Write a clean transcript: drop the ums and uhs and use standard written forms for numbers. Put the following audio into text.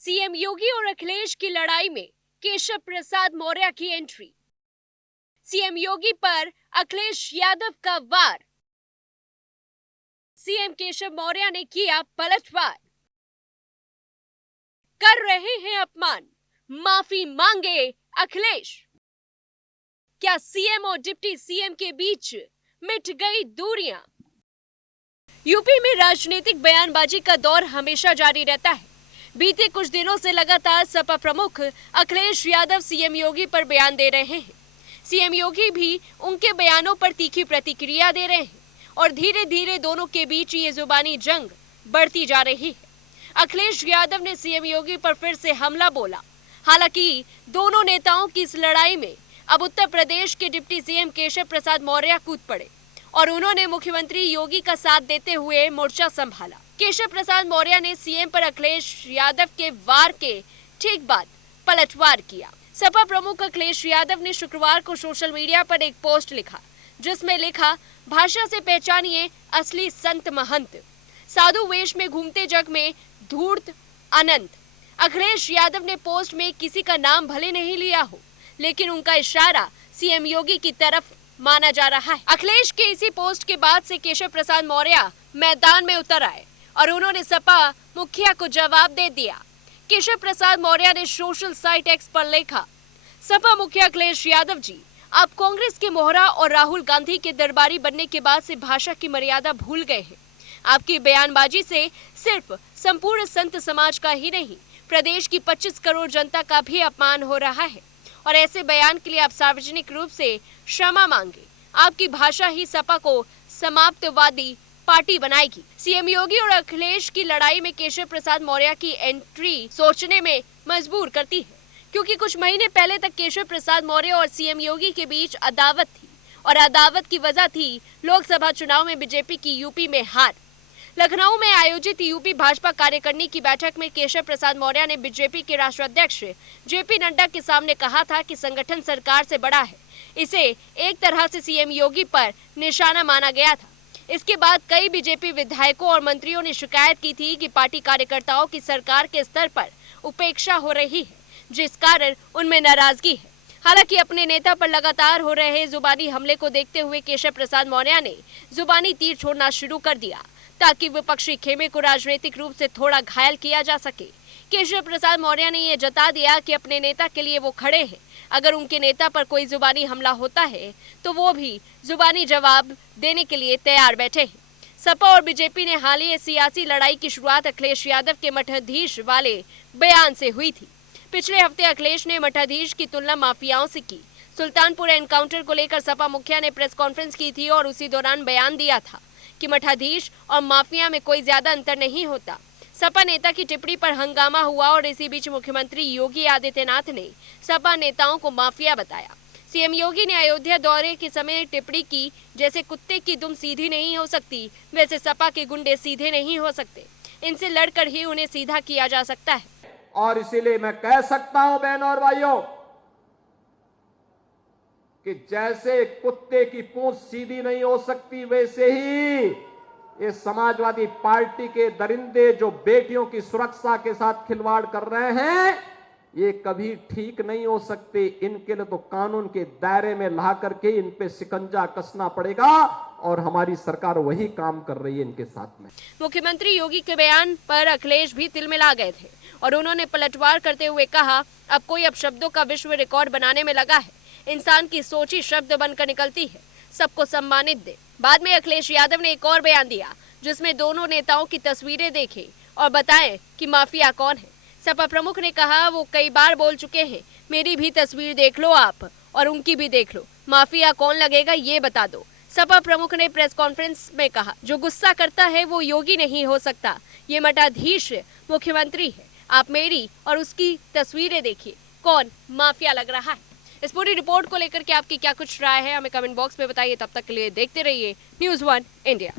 CM योगी और अखिलेश की लड़ाई में केशव प्रसाद मौर्य की एंट्री। सीएम योगी पर अखिलेश यादव का वार। सीएम केशव मौर्य ने किया पलटवार। कर रहे हैं अपमान, माफी मांगे अखिलेश। क्या सीएम और डिप्टी सीएम के बीच मिट गई दूरियां? यूपी में राजनीतिक बयानबाजी का दौर हमेशा जारी रहता है। बीते कुछ दिनों से लगातार सपा प्रमुख अखिलेश यादव सीएम योगी पर बयान दे रहे हैं। सीएम योगी भी उनके बयानों पर तीखी प्रतिक्रिया दे रहे हैं और धीरे धीरे दोनों के बीच ये जुबानी जंग बढ़ती जा रही है। अखिलेश यादव ने सीएम योगी पर फिर से हमला बोला। हालांकि दोनों नेताओं की इस लड़ाई में अब उत्तर प्रदेश के डिप्टी सीएम केशव प्रसाद मौर्य कूद पड़े और उन्होंने मुख्यमंत्री योगी का साथ देते हुए मोर्चा संभाला। केशव प्रसाद मौर्य ने सीएम पर अखिलेश यादव के वार के ठीक बाद पलटवार किया। सपा प्रमुख अखिलेश यादव ने शुक्रवार को सोशल मीडिया पर एक पोस्ट लिखा, जिसमें लिखा, भाषा से पहचानिए असली संत महंत, साधु वेश में घूमते जग में धूर्त अनंत। अखिलेश यादव ने पोस्ट में किसी का नाम भले नहीं लिया हो, लेकिन उनका इशारा सीएम योगी की तरफ माना जा रहा है। अखिलेश के इसी पोस्ट के बाद से केशव प्रसाद मौर्य मैदान में उतर आए और उन्होंने सपा मुखिया को जवाब दे दिया। केशव प्रसाद मौर्य ने सोशल साइट एक्स पर लिखा, सपा मुखिया अखिलेश यादव जी, आप कांग्रेस के मोहरा और राहुल गांधी के दरबारी बनने के बाद से भाषा की मर्यादा भूल गए हैं। आपकी बयानबाजी से सिर्फ संपूर्ण संत समाज का ही नहीं, प्रदेश की 25 करोड़ जनता का भी अपमान हो रहा है और ऐसे बयान के लिए आप सार्वजनिक रूप से क्षमा मांगे। आपकी भाषा ही सपा को समाप्तवादी पार्टी बनाएगी। सीएम योगी और अखिलेश की लड़ाई में केशव प्रसाद मौर्य की एंट्री सोचने में मजबूर करती है, क्योंकि कुछ महीने पहले तक केशव प्रसाद मौर्य और सीएम योगी के बीच अदावत थी और अदावत की वजह थी लोकसभा चुनाव में बीजेपी की यूपी में हार। लखनऊ में आयोजित यूपी भाजपा कार्यकारिणी की बैठक में केशव प्रसाद मौर्य ने बीजेपी के राष्ट्रीय अध्यक्ष जेपी नड्डा के सामने कहा था कि संगठन सरकार से बड़ा है। इसे एक तरह से सीएम योगी पर निशाना माना गया था। इसके बाद कई बीजेपी विधायकों और मंत्रियों ने शिकायत की थी कि पार्टी कार्यकर्ताओं की सरकार के स्तर पर उपेक्षा हो रही है, जिस कारण उनमें नाराजगी है। हालांकि अपने नेता पर लगातार हो रहे जुबानी हमले को देखते हुए केशव प्रसाद मौर्य ने जुबानी तीर छोड़ना शुरू कर दिया, ताकि विपक्षी खेमे को राजनीतिक रूप से थोड़ा घायल किया जा सके। केशव प्रसाद मौर्य ने यह जता दिया कि अपने नेता के लिए वो खड़े हैं। अगर उनके नेता पर कोई जुबानी हमला होता है तो वो भी जुबानी जवाब देने के लिए तैयार बैठे हैं। सपा और बीजेपी ने हालिया सियासी लड़ाई की शुरुआत अखिलेश यादव के मठाधीश वाले बयान से हुई थी। पिछले हफ्ते अखिलेश ने मठाधीश की तुलना माफियाओं से की। सुल्तानपुर एनकाउंटर को लेकर सपा मुखिया ने प्रेस कॉन्फ्रेंस की थी और उसी दौरान बयान दिया था कि मठाधीश और माफिया में कोई ज्यादा अंतर नहीं होता। सपा नेता की टिप्पणी पर हंगामा हुआ और इसी बीच मुख्यमंत्री योगी आदित्यनाथ ने सपा नेताओं को माफिया बताया। सीएम योगी ने अयोध्या दौरे के समय टिप्पणी की, जैसे कुत्ते की दुम सीधी नहीं हो सकती, वैसे सपा के गुंडे सीधे नहीं हो सकते। इनसे लड़कर ही उन्हें सीधा किया जा सकता है। और इसीलिए मैं कह सकता हूं बहनों और भाइयों कि जैसे कुत्ते की पूंछ सीधी नहीं हो सकती, वैसे ही ये समाजवादी पार्टी के दरिंदे जो बेटियों की सुरक्षा के साथ खिलवाड़ कर रहे हैं, ये कभी ठीक नहीं हो सकते। इनके लिए तो कानून के दायरे में ला करके इन पे शिकंजा कसना पड़ेगा और हमारी सरकार वही काम कर रही है इनके साथ में। मुख्यमंत्री योगी के बयान पर अखिलेश भी तिलमिला गए थे और उन्होंने पलटवार करते हुए कहा, अब कोई अपशब्दों का विश्व रिकॉर्ड बनाने में लगा है। इंसान की सोच ही शब्द बनकर निकलती है, सबको सम्मानित दे। बाद में अखिलेश यादव ने एक और बयान दिया, जिसमें दोनों नेताओं की तस्वीरें देखें और बताएं कि माफिया कौन है। सपा प्रमुख ने कहा, वो कई बार बोल चुके हैं, मेरी भी तस्वीर देख लो आप और उनकी भी देख लो, माफिया कौन लगेगा ये बता दो। सपा प्रमुख ने प्रेस कॉन्फ्रेंस में कहा, जो गुस्सा करता है वो योगी नहीं हो सकता, ये मठाधीश मुख्यमंत्री है। आप मेरी और उसकी तस्वीरें देखिए, कौन माफिया लग रहा है। इस पूरी रिपोर्ट को लेकर के आपकी क्या कुछ राय है, हमें कमेंट बॉक्स में बताइए। तब तक के लिए देखते रहिए News1 India।